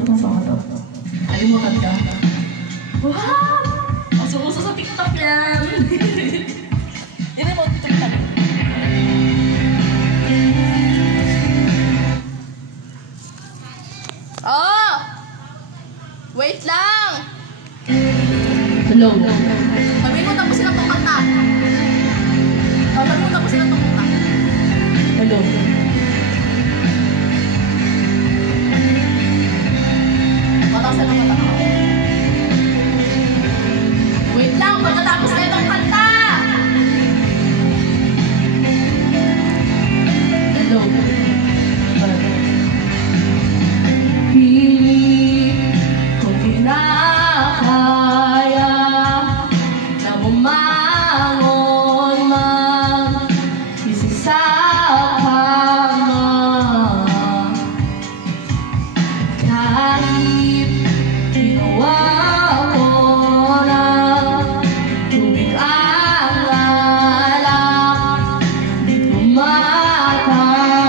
bakit itong song ito? Kalimutan ka? Wow! Masuso sa TikTok yan! Hindi mo TikTok. Oh! Wait lang! Hello. Sabihin mo tapos sila itong kanta. Sabihin mo tapos sila itong kanta. Hello. Matapos na itong kanta. Wait lang, pagkatapos na itong kanta. Hello. Hindi ko kinakaya na bumangon mag-isa sa kama. Kahit ginawa ko na tubig ang alak, di ko matama.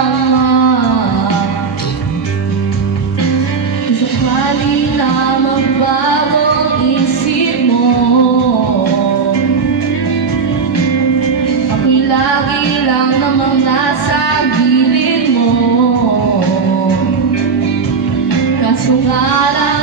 Sakali na magbago ang isip mo, ako'y lagi lang namang nasa gilid mo. Kaso nga lang